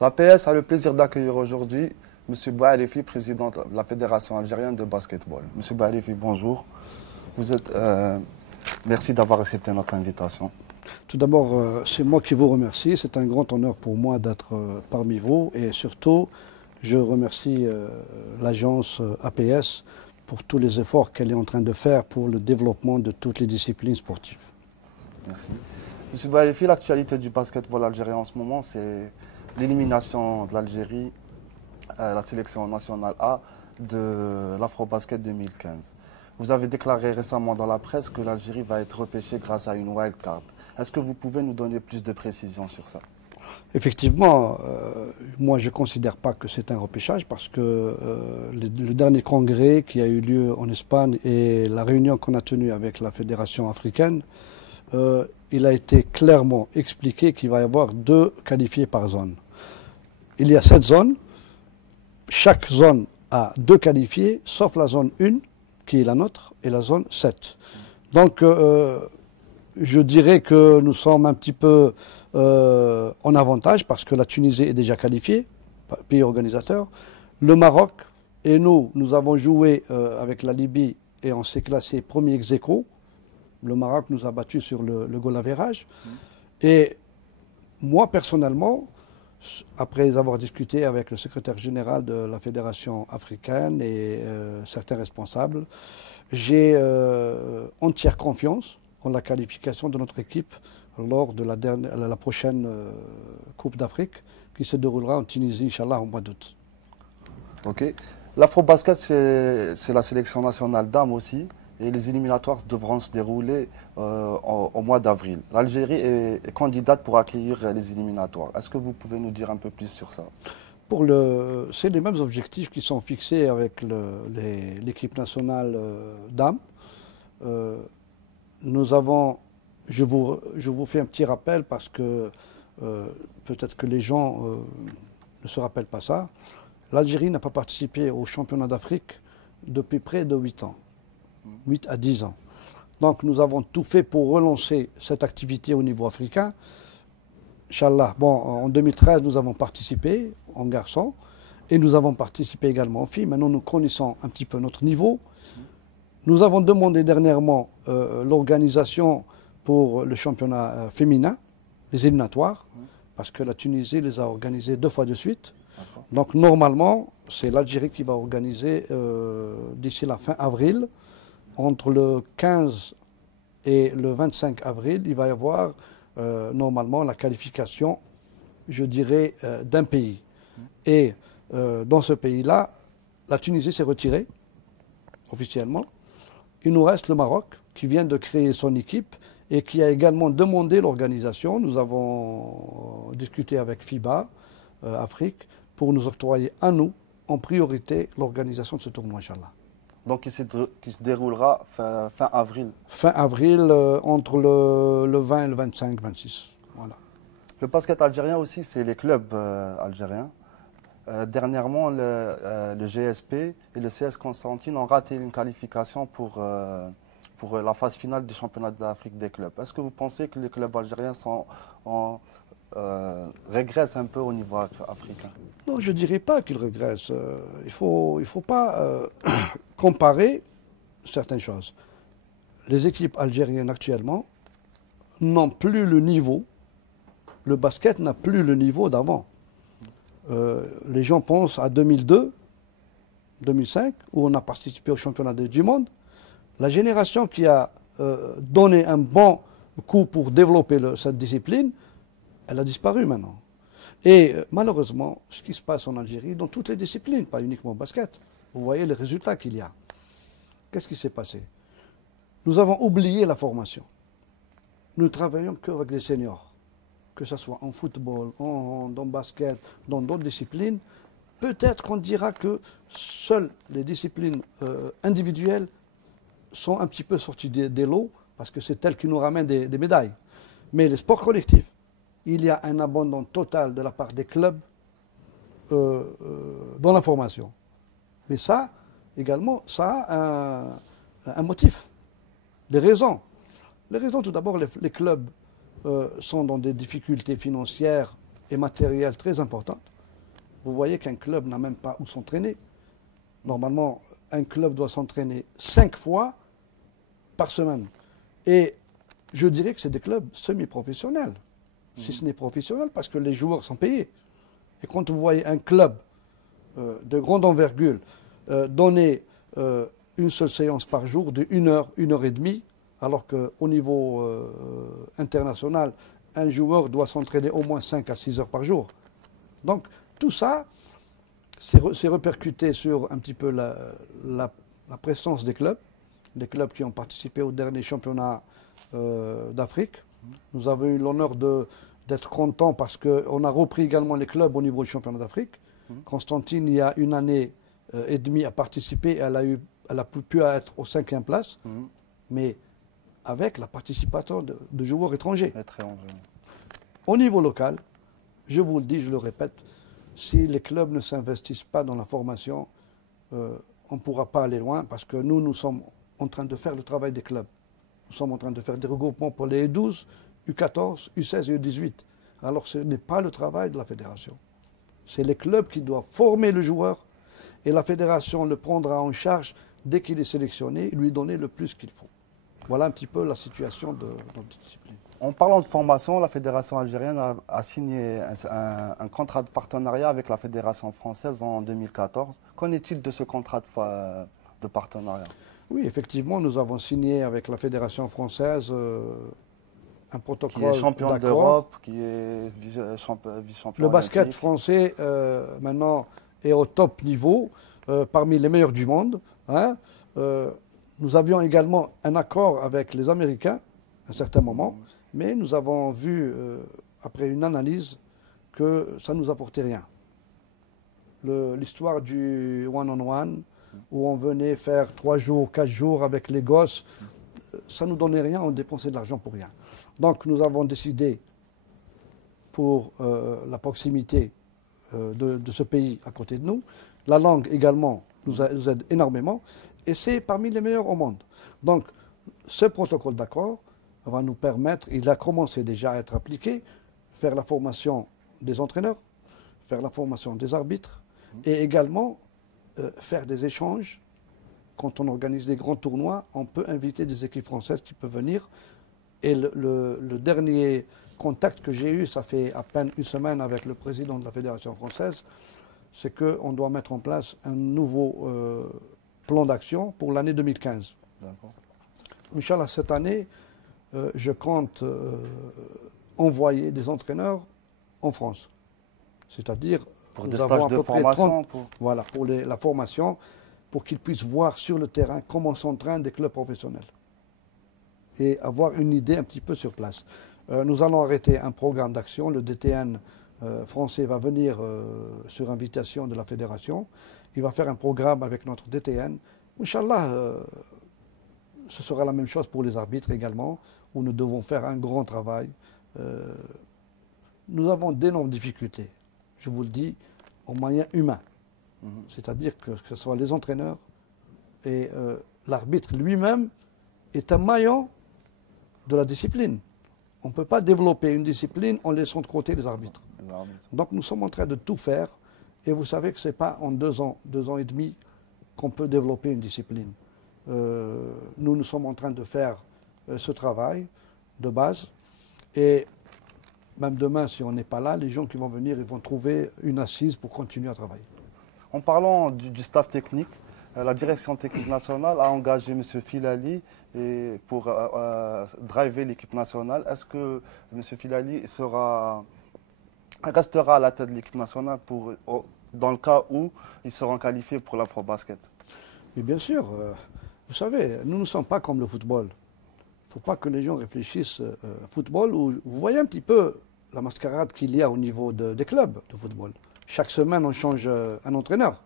La PS a le plaisir d'accueillir aujourd'hui M. Boualifi, président de la Fédération algérienne de basketball. M. Boualifi, bonjour. Merci d'avoir accepté notre invitation. Tout d'abord, c'est moi qui vous remercie. C'est un grand honneur pour moi d'être parmi vous. Et surtout, je remercie l'agence APS pour tous les efforts qu'elle est en train de faire pour le développement de toutes les disciplines sportives. Merci. M. Boualifi, l'actualité du basketball algérien en ce moment, c'est l'élimination de l'Algérie, la sélection nationale A de l'Afrobasket 2015. Vous avez déclaré récemment dans la presse que l'Algérie va être repêchée grâce à une wild card. Est-ce que vous pouvez nous donner plus de précisions sur ça? Effectivement, moi je ne considère pas que c'est un repêchage parce que le dernier congrès qui a eu lieu en Espagne et la réunion qu'on a tenue avec la Fédération africaine, il a été clairement expliqué qu'il va y avoir 2 qualifiés par zone. Il y a 7 zones, chaque zone a 2 qualifiés, sauf la zone 1, qui est la nôtre, et la zone 7. Donc, je dirais que nous sommes un petit peu en avantage, parce que la Tunisie est déjà qualifiée, pays organisateur. Le Maroc et nous avons joué avec la Libye, et on s'est classé premier ex aequo. Le Maroc nous a battus sur le goal average. Et moi, personnellement, après avoir discuté avec le secrétaire général de la Fédération africaine et certains responsables, j'ai entière confiance en la qualification de notre équipe lors de la prochaine Coupe d'Afrique qui se déroulera en Tunisie, Inch'Allah, au mois d'août. Ok. L'Afrobasket, c'est la sélection nationale dames aussi. Et les éliminatoires devront se dérouler au mois d'avril. L'Algérie est candidate pour accueillir les éliminatoires. Est-ce que vous pouvez nous dire un peu plus sur ça? C'est les mêmes objectifs qui sont fixés avec l'équipe nationale dames. Je vous fais un petit rappel parce que peut-être que les gens ne se rappellent pas ça. L'Algérie n'a pas participé au championnat d'Afrique depuis près de 8 ans. 8 à 10 ans. Donc nous avons tout fait pour relancer cette activité au niveau africain. Inch'Allah, en 2013, nous avons participé en garçons et nous avons participé également en filles. Maintenant, nous connaissons un petit peu notre niveau. Nous avons demandé dernièrement l'organisation pour le championnat féminin, les éliminatoires, parce que la Tunisie les a organisés 2 fois de suite. Donc normalement, c'est l'Algérie qui va organiser d'ici la fin avril. Entre le 15 et le 25 avril, il va y avoir normalement la qualification, je dirais, d'un pays. Et dans ce pays-là, la Tunisie s'est retirée officiellement. Il nous reste le Maroc qui vient de créer son équipe et qui a également demandé l'organisation. Nous avons discuté avec FIBA Afrique pour nous octroyer à nous, en priorité, l'organisation de ce tournoi, Inch'Allah. Donc, qui se déroulera fin avril. Fin avril, entre le 20 et le 25-26. Voilà. Le basket algérien aussi, c'est les clubs algériens. Dernièrement, le GSP et le CS Constantine ont raté une qualification pour la phase finale du championnat d'Afrique des clubs. Est-ce que vous pensez que les clubs algériens régressent un peu au niveau africain? Non, je ne dirais pas qu'ils régressent. Il ne faut pas comparer certaines choses. Les équipes algériennes actuellement n'ont plus le niveau. Le basket n'a plus le niveau d'avant. Les gens pensent à 2002, 2005, où on a participé au championnat du monde. La génération qui a donné un bon coup pour développer cette discipline, elle a disparu maintenant. Et malheureusement, ce qui se passe en Algérie, dans toutes les disciplines, pas uniquement au basket, vous voyez les résultats qu'il y a. Qu'est-ce qui s'est passé? Nous avons oublié la formation. Nous travaillons qu'avec des seniors, que ce soit en football, dans basket, dans d'autres disciplines. Peut-être qu'on dira que seules les disciplines individuelles sont un petit peu sorties des lots, parce que c'est elles qui nous ramènent des médailles. Mais les sports collectifs, il y a un abandon total de la part des clubs dans la formation. Mais ça, également, ça a un motif, des raisons. Les raisons, tout d'abord, les clubs sont dans des difficultés financières et matérielles très importantes. vous voyez qu'un club n'a même pas où s'entraîner. Normalement, un club doit s'entraîner 5 fois par semaine. Et je dirais que c'est des clubs semi-professionnels, si ce n'est professionnel, parce que les joueurs sont payés. Et quand vous voyez un club de grande envergure donner une seule séance par jour de 1 heure, 1 heure et demie, alors qu'au niveau international, un joueur doit s'entraîner au moins 5 à 6 heures par jour. Donc tout ça, c'est répercuté sur un petit peu la prestance des clubs, les clubs qui ont participé au dernier championnat d'Afrique. Nous avons eu l'honneur d'être contents parce qu'on a repris également les clubs au niveau du championnat d'Afrique. Constantine, il y a 1 année et demie, a participé, elle a pu être aux 5e place, mais avec la participation de joueurs étrangers. Au niveau local, je vous le dis, je le répète, si les clubs ne s'investissent pas dans la formation, on ne pourra pas aller loin parce que nous sommes en train de faire le travail des clubs. Nous sommes en train de faire des regroupements pour les U12, U14, U16 et U18. Alors ce n'est pas le travail de la fédération. C'est les clubs qui doivent former le joueur et la fédération le prendra en charge dès qu'il est sélectionné et lui donner le plus qu'il faut. Voilà un petit peu la situation de notre discipline. En parlant de formation, la fédération algérienne a signé un contrat de partenariat avec la fédération française en 2014. Qu'en est-il de ce contrat de partenariat? Oui, effectivement, nous avons signé avec la fédération française un protocole qui est champion d'Europe, qui est vice-champion. Le basket français, maintenant, est au top niveau, parmi les meilleurs du monde. Hein. Nous avions également un accord avec les Américains à un certain moment, mais nous avons vu, après une analyse, que ça ne nous apportait rien. L'histoire du one-on-one, où on venait faire 3 jours, 4 jours avec les gosses, ça ne nous donnait rien, on dépensait de l'argent pour rien. Donc nous avons décidé, pour la proximité de ce pays à côté de nous, la langue également nous aide énormément, et c'est parmi les meilleurs au monde. Donc ce protocole d'accord va nous permettre, il a commencé déjà à être appliqué, faire la formation des entraîneurs, faire la formation des arbitres, et également faire des échanges. Quand on organise des grands tournois, on peut inviter des équipes françaises qui peuvent venir. Et le dernier contact que j'ai eu, ça fait à peine 1 semaine avec le président de la Fédération française, c'est qu'on doit mettre en place un nouveau plan d'action pour l'année 2015. Inch'Allah, cette année, je compte envoyer des entraîneurs en France. C'est-à-dire, pour des stages de formation, voilà, pour la formation, pour qu'ils puissent voir sur le terrain comment s'entraînent des clubs professionnels et avoir une idée un petit peu sur place. Nous allons arrêter un programme d'action. Le DTN français va venir sur invitation de la fédération. Il va faire un programme avec notre DTN. Inch'Allah, ce sera la même chose pour les arbitres également, où nous devons faire un grand travail. Nous avons d'énormes difficultés, je vous le dis, en moyens humains. C'est-à-dire que ce soit les entraîneurs et l'arbitre lui-même est un maillon de la discipline. On ne peut pas développer une discipline en laissant de côté les arbitres. Donc nous sommes en train de tout faire et vous savez que ce n'est pas en 2 ans, 2 ans et demi qu'on peut développer une discipline. Nous sommes en train de faire ce travail de base et même demain, si on n'est pas là, les gens qui vont venir, ils vont trouver une assise pour continuer à travailler. En parlant du staff technique, la direction technique nationale a engagé M. Filali pour driver l'équipe nationale. Est-ce que M. Filali restera à la tête de l'équipe nationale dans le cas où ils seront qualifiés pour l'Afrobasket? Mais bien sûr, vous savez, nous ne sommes pas comme le football. Il ne faut pas que les gens réfléchissent au football. Où vous voyez un petit peu la mascarade qu'il y a au niveau des clubs de football. Chaque semaine, on change un entraîneur.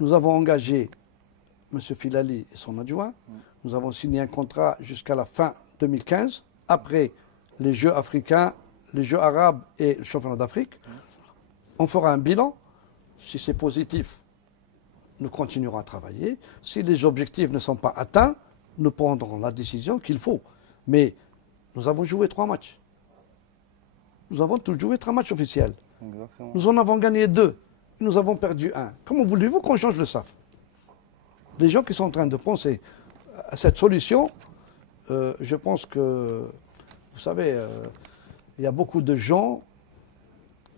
Nous avons engagé M. Filali et son adjoint. Nous avons signé un contrat jusqu'à la fin 2015, après les Jeux africains, les Jeux arabes et le championnat d'Afrique. On fera un bilan. Si c'est positif, nous continuerons à travailler. Si les objectifs ne sont pas atteints, nous prendrons la décision qu'il faut. Mais nous avons joué 3 matchs. Nous avons tous joué 3 matchs officiels. Exactement. Nous en avons gagné 2. Nous avons perdu 1. Comment voulez-vous qu'on change le SAF? Les gens qui sont en train de penser à cette solution, je pense que, vous savez, il y a beaucoup de gens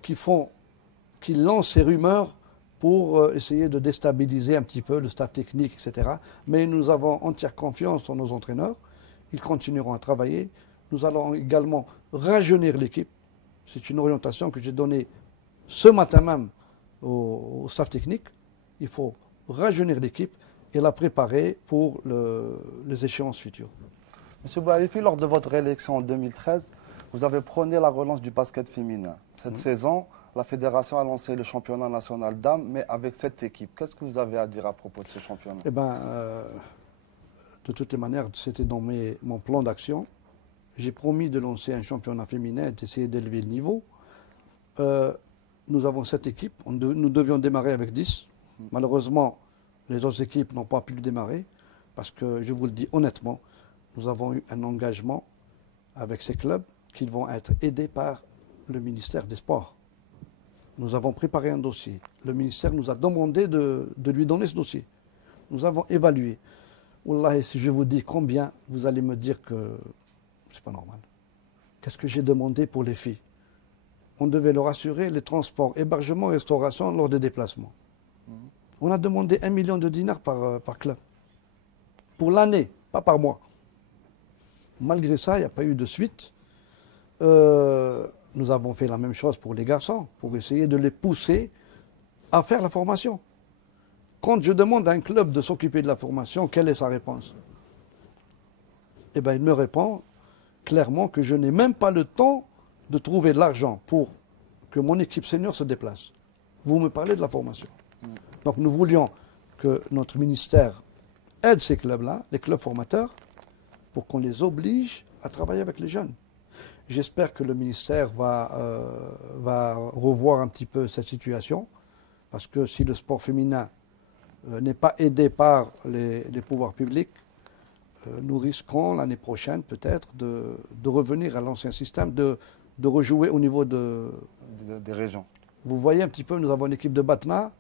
qui lancent ces rumeurs pour essayer de déstabiliser un petit peu le staff technique, etc. Mais nous avons entière confiance en nos entraîneurs. Ils continueront à travailler. Nous allons également rajeunir l'équipe. C'est une orientation que j'ai donnée ce matin même au staff technique. Il faut rajeunir l'équipe et la préparer pour les échéances futures. Monsieur Bouhalifi, lors de votre élection en 2013, vous avez prôné la relance du basket féminin. Cette saison, la fédération a lancé le championnat national dames, mais avec cette équipe. Qu'est-ce que vous avez à dire à propos de ce championnat? Eh bien, de toutes les manières, c'était dans mon plan d'action. J'ai promis de lancer un championnat féminin et d'essayer d'élever le niveau. Nous avons 7 équipes. Nous devions démarrer avec 10. Malheureusement, les autres équipes n'ont pas pu le démarrer parce que, je vous le dis honnêtement, nous avons eu un engagement avec ces clubs qui vont être aidés par le ministère des Sports. Nous avons préparé un dossier. Le ministère nous a demandé de lui donner ce dossier. Nous avons évalué. Wallah, si je vous dis combien, vous allez me dire que c'est pas normal. Qu'est-ce que j'ai demandé pour les filles? On devait leur assurer les transports, hébergement et restauration lors des déplacements. On a demandé 1 million de dinars par club. Pour l'année, pas par mois. Malgré ça, il n'y a pas eu de suite. Nous avons fait la même chose pour les garçons, pour essayer de les pousser à faire la formation. Quand je demande à un club de s'occuper de la formation, quelle est sa réponse? Eh bien, il me répond clairement que je n'ai même pas le temps de trouver de l'argent pour que mon équipe senior se déplace. Vous me parlez de la formation. Donc nous voulions que notre ministère aide ces clubs-là, les clubs formateurs, pour qu'on les oblige à travailler avec les jeunes. J'espère que le ministère va revoir un petit peu cette situation, parce que si le sport féminin n'est pas aidé par les pouvoirs publics, nous risquons l'année prochaine peut-être de revenir à l'ancien système, de rejouer au niveau des régions. Vous voyez un petit peu, nous avons une équipe de Batna,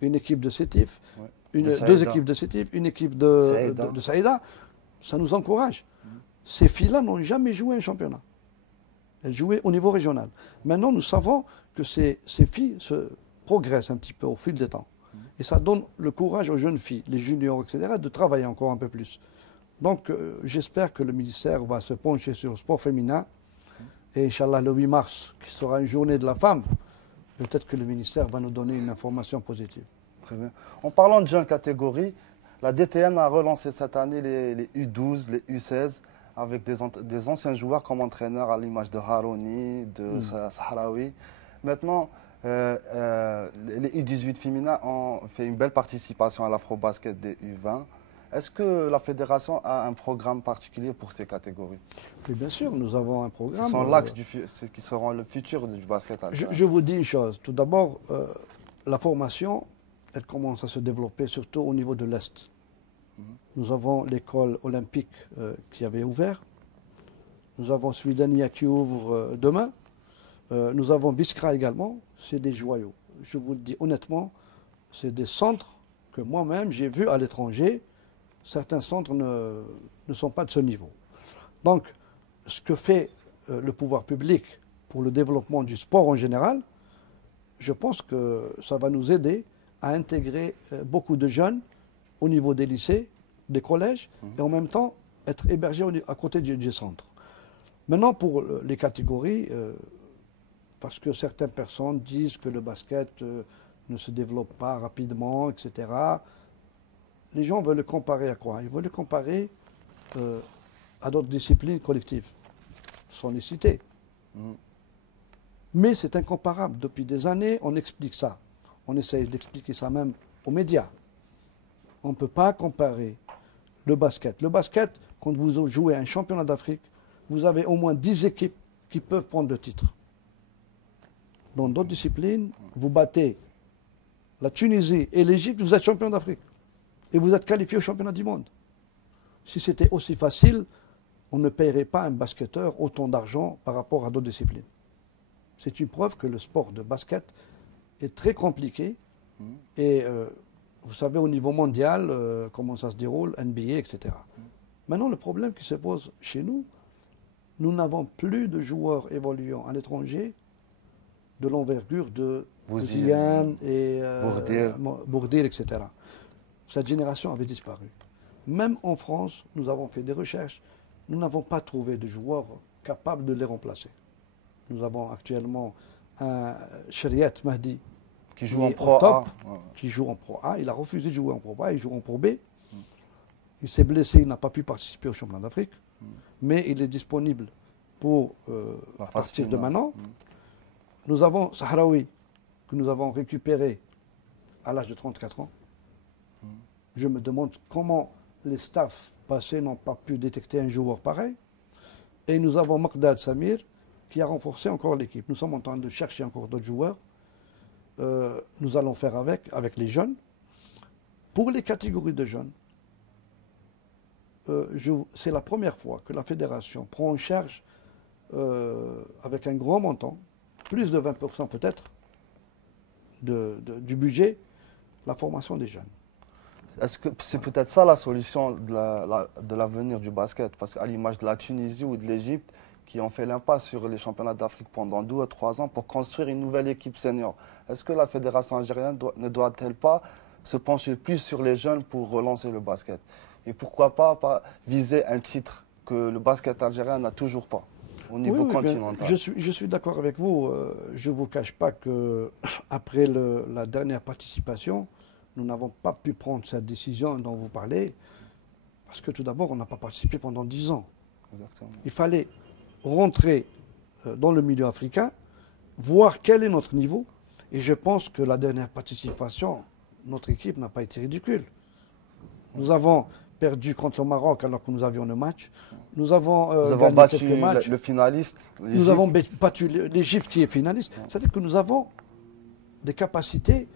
une équipe de Sétif, Ouais. deux équipes de Sétif, une équipe de Saïda. Ça nous encourage. Ces filles-là n'ont jamais joué un championnat. Elles jouaient au niveau régional. Maintenant, nous savons que ces filles progressent un petit peu au fil des temps. Et ça donne le courage aux jeunes filles, les juniors, etc., de travailler encore un peu plus. Donc, j'espère que le ministère va se pencher sur le sport féminin. Et Inch'Allah, le 8 mars, qui sera une journée de la femme, peut-être que le ministère va nous donner une information positive. Très bien. En parlant de jeunes catégories, la DTN a relancé cette année les U12, les U16, avec des anciens joueurs comme entraîneurs à l'image de Harouni, de Sahraoui. Maintenant, les U18 féminins ont fait une belle participation à l'Afrobasket des U20. Est-ce que la fédération a un programme particulier pour ces catégories? Oui, bien sûr, nous avons un programme. Qui sont l'axe qui seront le futur du basket algérien. Je vous dis une chose. Tout d'abord, la formation, elle commence à se développer surtout au niveau de l'Est. Nous avons l'école olympique qui avait ouvert. Nous avons Svidania qui ouvre demain. Nous avons Biskra également. C'est des joyaux. Je vous le dis honnêtement, c'est des centres que moi-même j'ai vus à l'étranger. Certains centres ne sont pas de ce niveau. Donc, ce que fait le pouvoir public pour le développement du sport en général, je pense que ça va nous aider à intégrer beaucoup de jeunes au niveau des lycées, des collèges, et en même temps être hébergés à côté du centre. Maintenant, pour les catégories, parce que certaines personnes disent que le basket ne se développe pas rapidement, etc., les gens veulent le comparer à quoi? Ils veulent le comparer à d'autres disciplines collectives, sans les citer. Mais c'est incomparable. Depuis des années, on explique ça. On essaye d'expliquer ça même aux médias. On ne peut pas comparer le basket. Le basket, quand vous jouez à un championnat d'Afrique, vous avez au moins 10 équipes qui peuvent prendre le titre. Dans d'autres disciplines, vous battez la Tunisie et l'Égypte, vous êtes champion d'Afrique. Et vous êtes qualifié au championnat du monde. Si c'était aussi facile, on ne paierait pas un basketteur autant d'argent par rapport à d'autres disciplines. C'est une preuve que le sport de basket est très compliqué. Et vous savez, au niveau mondial, comment ça se déroule, NBA, etc. Maintenant, le problème qui se pose chez nous, nous n'avons plus de joueurs évoluant à l'étranger de l'envergure de Ziane et Bourdir, etc. Cette génération avait disparu. Même en France, nous avons fait des recherches, nous n'avons pas trouvé de joueurs capables de les remplacer. Nous avons actuellement un Shariat Mahdi qui joue en Pro A. Qui joue en Pro A. Il a refusé de jouer en Pro A, il joue en Pro B. Il s'est blessé, il n'a pas pu participer au championnat d'Afrique, mais il est disponible pour à partir de maintenant. Nous avons Sahraoui, que nous avons récupéré à l'âge de 34 ans. Je me demande comment les staffs passés n'ont pas pu détecter un joueur pareil. Et nous avons Maqdad Samir, qui a renforcé encore l'équipe. Nous sommes en train de chercher encore d'autres joueurs. Nous allons faire avec les jeunes. Pour les catégories de jeunes, c'est la première fois que la fédération prend en charge, avec un grand montant, plus de 20% peut-être, du budget, la formation des jeunes. Est-ce que c'est peut-être ça la solution de l'avenir du basket? Parce qu'à l'image de la Tunisie ou de l'Égypte, qui ont fait l'impasse sur les championnats d'Afrique pendant 2 ou 3 ans pour construire une nouvelle équipe senior. Est-ce que la fédération algérienne ne doit-elle pas se pencher plus sur les jeunes pour relancer le basket? Et pourquoi pas viser un titre que le basket algérien n'a toujours pas au niveau continental? Je suis d'accord avec vous. Je ne vous cache pas qu'après la dernière participation, nous n'avons pas pu prendre cette décision dont vous parlez, parce que tout d'abord, on n'a pas participé pendant 10 ans. Exactement. Il fallait rentrer dans le milieu africain, voir quel est notre niveau, et je pense que la dernière participation, notre équipe n'a pas été ridicule. Nous avons perdu contre le Maroc alors que nous avions le match. Nous avons battu le finaliste. Nous avons battu l'Égypte qui est finaliste. C'est-à-dire que nous avons des capacités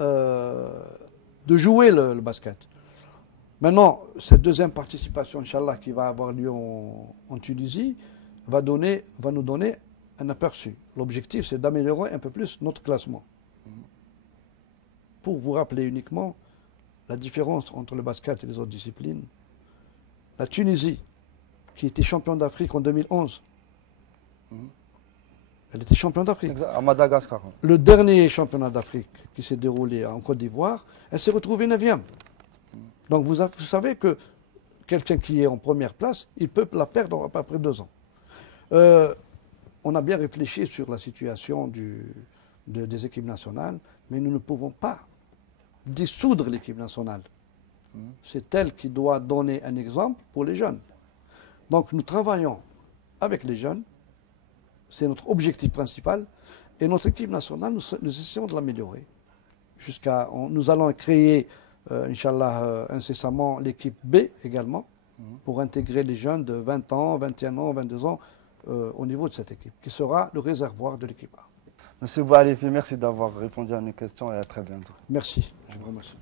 de jouer le basket. Maintenant, cette deuxième participation, Inch'Allah, qui va avoir lieu en Tunisie, va nous donner un aperçu. L'objectif, c'est d'améliorer un peu plus notre classement. Pour vous rappeler uniquement la différence entre le basket et les autres disciplines, la Tunisie, qui était champion d'Afrique en 2011, elle était championne d'Afrique. À Madagascar. Le dernier championnat d'Afrique qui s'est déroulé en Côte d'Ivoire, elle s'est retrouvée 9e. Donc vous savez que quelqu'un qui est en première place, il peut la perdre après 2 ans. On a bien réfléchi sur la situation des équipes nationales, mais nous ne pouvons pas dissoudre l'équipe nationale. C'est elle qui doit donner un exemple pour les jeunes. Donc nous travaillons avec les jeunes, c'est notre objectif principal, et notre équipe nationale, nous essayons de l'améliorer. Nous allons créer, Inch'Allah, incessamment l'équipe B également, pour intégrer les jeunes de 20 ans, 21 ans, 22 ans au niveau de cette équipe, qui sera le réservoir de l'équipe A. Monsieur Boualifi, merci d'avoir répondu à nos questions et à très bientôt. Merci. Je vous remercie.